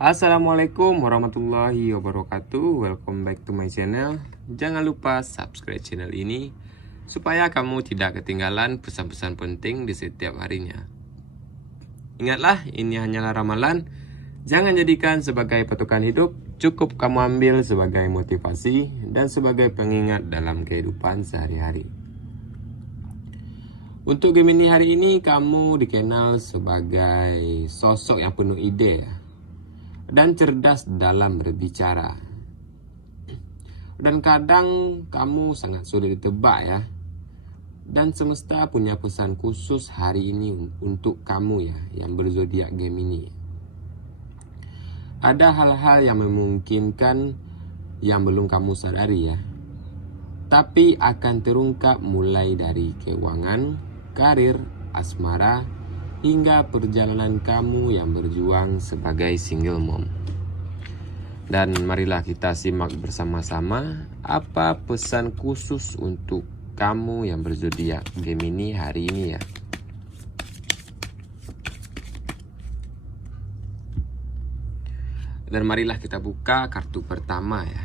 Assalamualaikum warahmatullahi wabarakatuh. Welcome back to my channel. Jangan lupa subscribe channel ini supaya kamu tidak ketinggalan pesan-pesan penting di setiap harinya. Ingatlah, ini hanyalah ramalan. Jangan jadikan sebagai patokan hidup. Cukup kamu ambil sebagai motivasi dan sebagai pengingat dalam kehidupan sehari-hari. Untuk Gemini hari ini, kamu dikenal sebagai sosok yang penuh ide dan cerdas dalam berbicara. Dan kadang kamu sangat sulit ditebak ya. Dan semesta punya pesan khusus hari ini untuk kamu ya, yang berzodiak Gemini. Ada hal-hal yang memungkinkan yang belum kamu sadari ya. Tapi akan terungkap mulai dari keuangan, karir, asmara, hingga perjalanan kamu yang berjuang sebagai single mom. Dan marilah kita simak bersama-sama apa pesan khusus untuk kamu yang berzodiak Gemini hari ini ya. Dan marilah kita buka kartu pertama ya.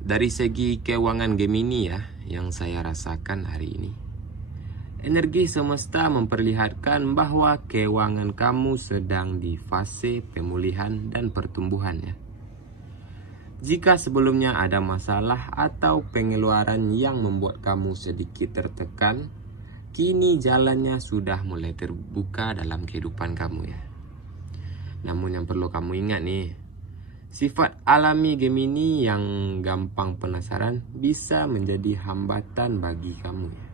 Dari segi keuangan Gemini ya, yang saya rasakan hari ini. Energi semesta memperlihatkan bahwa keuangan kamu sedang di fase pemulihan dan pertumbuhan ya. Jika sebelumnya ada masalah atau pengeluaran yang membuat kamu sedikit tertekan, kini jalannya sudah mulai terbuka dalam kehidupan kamu ya. Namun yang perlu kamu ingat nih, sifat alami Gemini yang gampang penasaran bisa menjadi hambatan bagi kamu ya.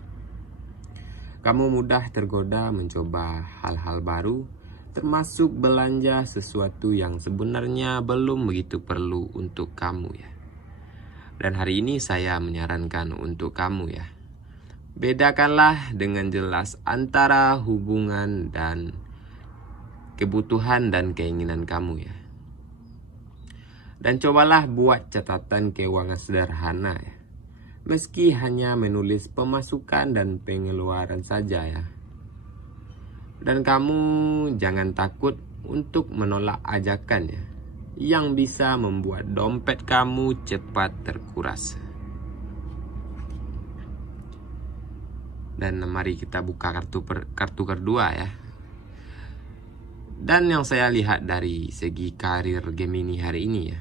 Kamu mudah tergoda mencoba hal-hal baru, termasuk belanja sesuatu yang sebenarnya belum begitu perlu untuk kamu ya. Dan hari ini saya menyarankan untuk kamu ya, bedakanlah dengan jelas antara hubungan dan kebutuhan dan keinginan kamu ya. Dan cobalah buat catatan keuangan sederhana ya. Meski hanya menulis pemasukan dan pengeluaran saja ya. Dan kamu jangan takut untuk menolak ajakan ya, yang bisa membuat dompet kamu cepat terkuras. Dan mari kita buka kartu kedua ya. Dan yang saya lihat dari segi karir Gemini hari ini ya,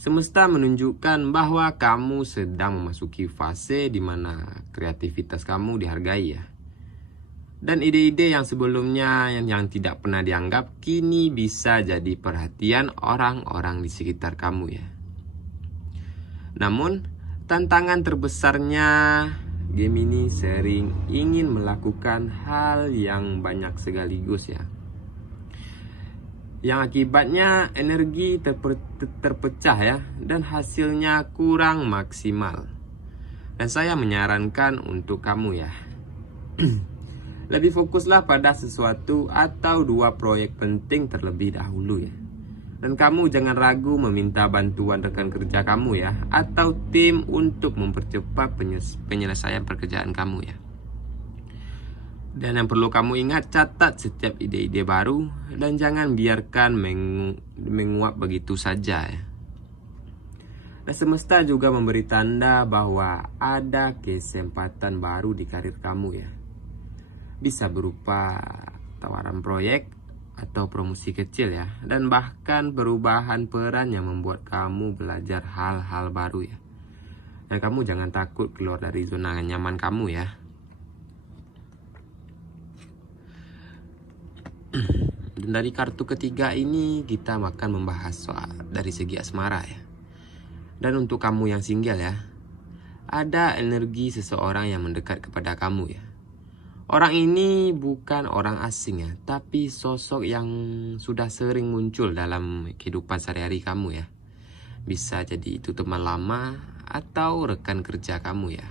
semesta menunjukkan bahwa kamu sedang memasuki fase di mana kreativitas kamu dihargai ya. Dan ide-ide yang sebelumnya yang tidak pernah dianggap kini bisa jadi perhatian orang-orang di sekitar kamu ya. Namun, tantangan terbesarnya Gemini sering ingin melakukan hal yang banyak sekaligus ya. Yang akibatnya energi terpecah ya, dan hasilnya kurang maksimal. Dan saya menyarankan untuk kamu ya, lebih fokuslah pada sesuatu atau dua proyek penting terlebih dahulu ya. Dan kamu jangan ragu meminta bantuan rekan kerja kamu ya, atau tim untuk mempercepat penyelesaian pekerjaan kamu ya. Dan yang perlu kamu ingat, catat setiap ide-ide baru dan jangan biarkan menguap begitu saja ya. Dan semesta juga memberi tanda bahwa ada kesempatan baru di karir kamu ya. Bisa berupa tawaran proyek atau promosi kecil ya, dan bahkan perubahan peran yang membuat kamu belajar hal-hal baru ya. Dan kamu jangan takut keluar dari zona nyaman kamu ya. Dan dari kartu ketiga ini kita akan membahas soal dari segi asmara ya. Dan untuk kamu yang single ya, ada energi seseorang yang mendekat kepada kamu ya. Orang ini bukan orang asing ya, tapi sosok yang sudah sering muncul dalam kehidupan sehari-hari kamu ya. Bisa jadi itu teman lama atau rekan kerja kamu ya,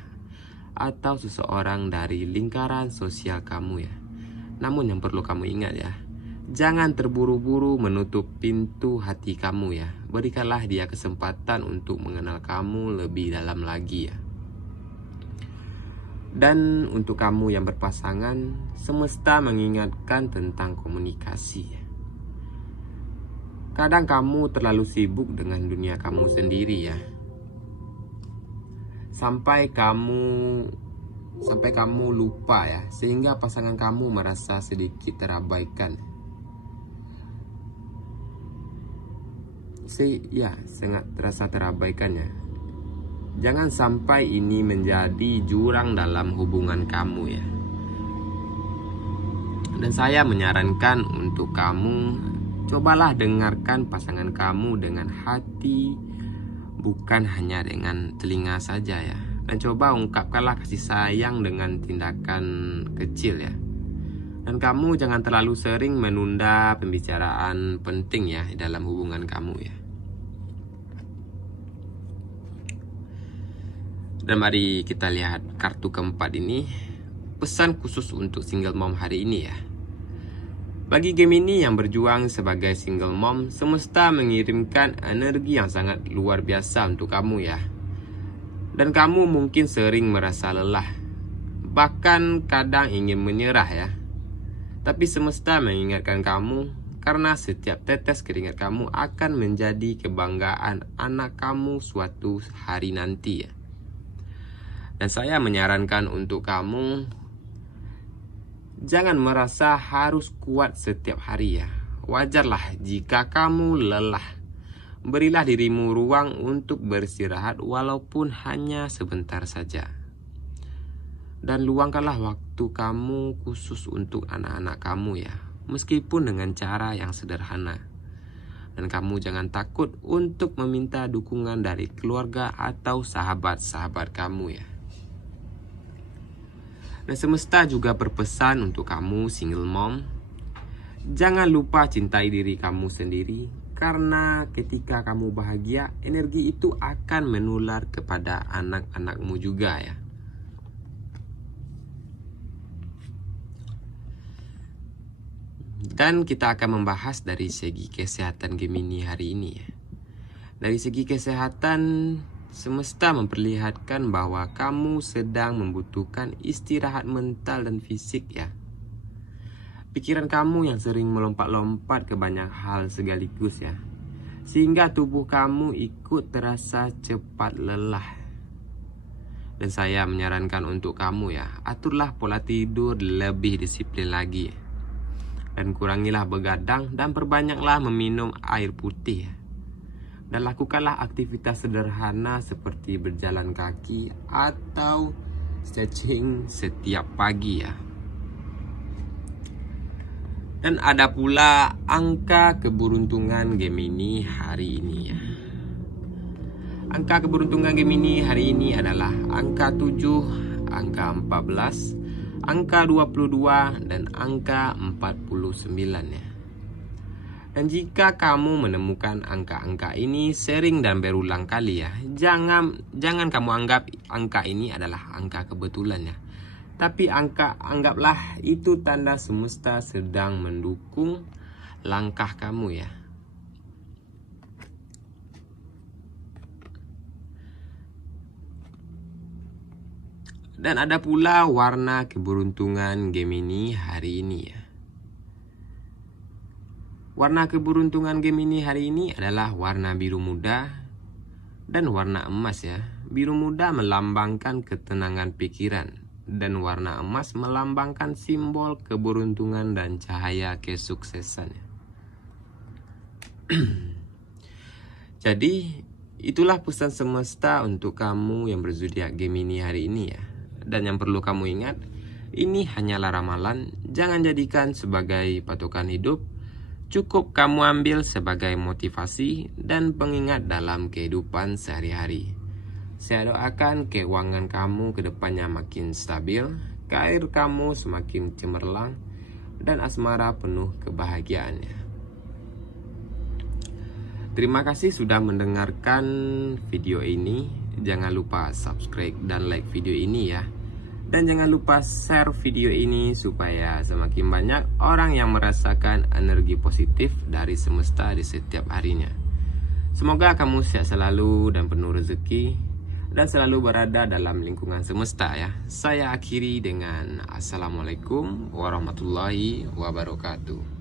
atau seseorang dari lingkaran sosial kamu ya. Namun yang perlu kamu ingat ya, jangan terburu-buru menutup pintu hati kamu ya. Berikanlah dia kesempatan untuk mengenal kamu lebih dalam lagi ya. Dan untuk kamu yang berpasangan, semesta mengingatkan tentang komunikasi ya. Kadang kamu terlalu sibuk dengan dunia kamu sendiri ya. Sampai kamu lupa ya, sehingga pasangan kamu merasa sedikit terabaikan. Sangat terasa terabaikan ya. Jangan sampai ini menjadi jurang dalam hubungan kamu ya. Dan saya menyarankan untuk kamu, cobalah dengarkan pasangan kamu dengan hati, bukan hanya dengan telinga saja ya. Dan coba ungkapkanlah kasih sayang dengan tindakan kecil ya. Dan kamu jangan terlalu sering menunda pembicaraan penting ya dalam hubungan kamu ya. Dan mari kita lihat kartu keempat ini, pesan khusus untuk single mom hari ini ya. Bagi Gemini yang berjuang sebagai single mom, semesta mengirimkan energi yang sangat luar biasa untuk kamu ya. Dan kamu mungkin sering merasa lelah, bahkan kadang ingin menyerah ya. Tapi semesta mengingatkan kamu, karena setiap tetes keringat kamu akan menjadi kebanggaan anak kamu suatu hari nanti ya. Dan saya menyarankan untuk kamu, jangan merasa harus kuat setiap hari ya. Wajarlah jika kamu lelah. Berilah dirimu ruang untuk beristirahat walaupun hanya sebentar saja. Dan luangkanlah waktu kamu khusus untuk anak-anak kamu ya, meskipun dengan cara yang sederhana. Dan kamu jangan takut untuk meminta dukungan dari keluarga atau sahabat-sahabat kamu ya. Dan semesta juga berpesan untuk kamu single mom, jangan lupa cintai diri kamu sendiri, karena ketika kamu bahagia, energi itu akan menular kepada anak-anakmu juga ya. Dan kita akan membahas dari segi kesehatan Gemini hari ini ya. Dari segi kesehatan, semesta memperlihatkan bahwa kamu sedang membutuhkan istirahat mental dan fisik ya. Pikiran kamu yang sering melompat-lompat ke banyak hal sekaligus ya, sehingga tubuh kamu ikut terasa cepat lelah. Dan saya menyarankan untuk kamu ya, aturlah pola tidur lebih disiplin lagi. Dan kurangilah begadang dan perbanyaklah meminum air putih ya. Dan lakukanlah aktivitas sederhana seperti berjalan kaki atau stretching setiap pagi ya. Dan ada pula angka keberuntungan Gemini hari ini ya. Angka keberuntungan Gemini hari ini adalah angka 7, angka 14, angka 22, dan angka 49 ya. Dan jika kamu menemukan angka-angka ini sering dan berulang kali ya, jangan kamu anggap angka ini adalah angka kebetulan ya. Tapi anggaplah itu tanda semesta sedang mendukung langkah kamu ya. Dan ada pula warna keberuntungan Gemini hari ini ya. Warna keberuntungan Gemini hari ini adalah warna biru muda dan warna emas ya. Biru muda melambangkan ketenangan pikiran, dan warna emas melambangkan simbol keberuntungan dan cahaya kesuksesan. Jadi itulah pesan semesta untuk kamu yang berzodiak Gemini hari ini ya. Dan yang perlu kamu ingat, ini hanyalah ramalan, jangan jadikan sebagai patokan hidup. Cukup kamu ambil sebagai motivasi dan pengingat dalam kehidupan sehari-hari. Saya doakan keuangan kamu ke depannya makin stabil, karir kamu semakin cemerlang, dan asmara penuh kebahagiaannya. Terima kasih sudah mendengarkan video ini. Jangan lupa subscribe dan like video ini ya. Dan jangan lupa share video ini supaya semakin banyak orang yang merasakan energi positif dari semesta di setiap harinya. Semoga kamu sehat selalu dan penuh rezeki, dan selalu berada dalam lingkungan semesta ya. Saya akhiri dengan Assalamualaikum warahmatullahi wabarakatuh.